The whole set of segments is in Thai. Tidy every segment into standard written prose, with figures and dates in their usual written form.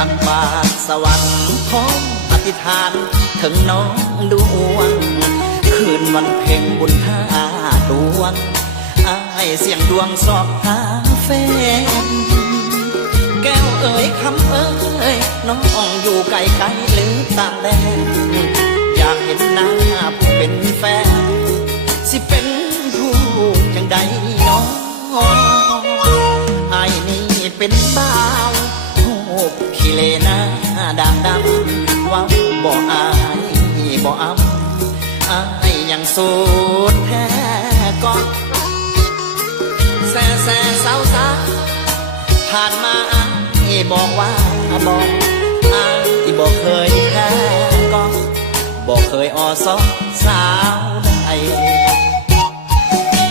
ตักบาตรสวรรค์พร้อมอธิษฐานถึงน้องดวงคืนวันเพ็ญบุญท่าดวงอ้ายเสียงดวงสอบหาแฟนแก้วเอ๋ยคำเอ๋ยน้องอยู่ไกลไกลหรือต่างแดนอยากเห็นหน้าผู้เป็นแฟนสิเป็นผู้จังใดน้องอ้ายนี่เป็นบ่าวหูขี้เลหน้าดำว่าบ่อายบ่อ้ำอ้ายยังสูดแท้ก่อนแซ่เศร้าซาผ่านมาอ้ายบอกว่าบอกอ้ายที่บอกเคยแพ้ก็บอกเคยสองสาวใด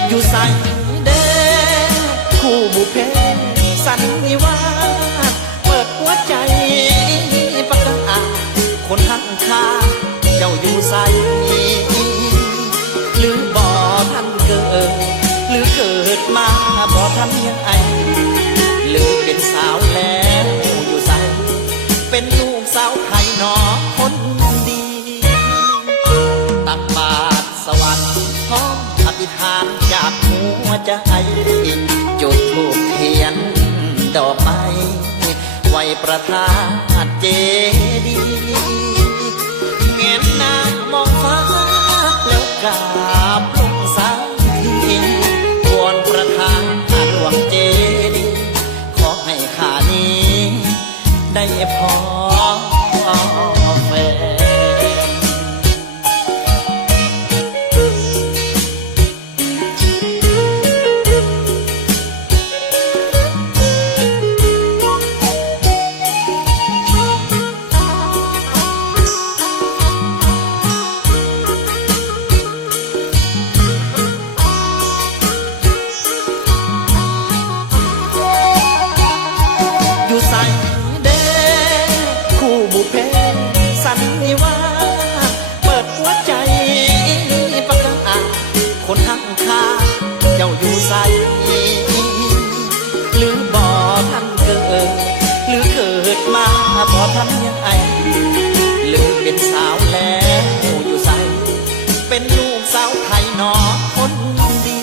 อยู่ใส่เด้คู่บุพเพสันนิวาสเปิดหัวใจประกาศคนหักค่าเจ้าอยู่ใส่หรือบ่ทันเกิดหรือเกิดมาบ่ทันยังไอหรือเป็นสาวแล้วอยู่ใส่เป็นลูกสาวไทยหนอคนดีตักบาตรสวรรค์พร้อมอธิษฐานจากหัวใจจุดธูปเทียนดอกไม้ไว้ประทานเจดีย์เงยหน้ามองฟ้าแล้วกราบลงสักทีวอนประทานหลวงเจดีย์ขอให้ข้านี้ได้พอแฟนใส่เด้คู่บุพเพสันนิวาสเปิดหัวใจประกาศคนหักค่าเจ้าอยู่ใส่หรือบ่ทันเกิดหรือเกิดมาบ่ทันยังไอหรือเป็นสาวแล้วอยู่ใส่เป็นลูกสาวไทยหนอคนดี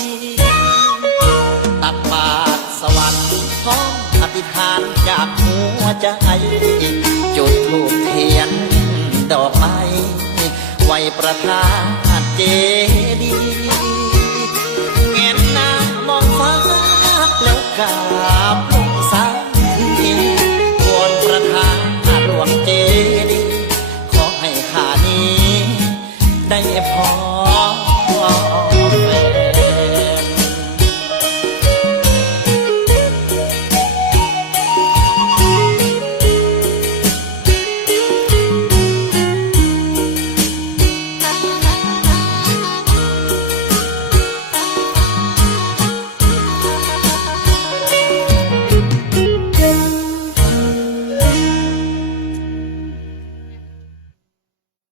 ตักบาตรสวรรค์พร้อมอธิษฐานจากหัวใจจุดธูปเทียนดอกไม้ไว้ประทานเจดีย์เงยหน้ามองฟ้าแล้วกรา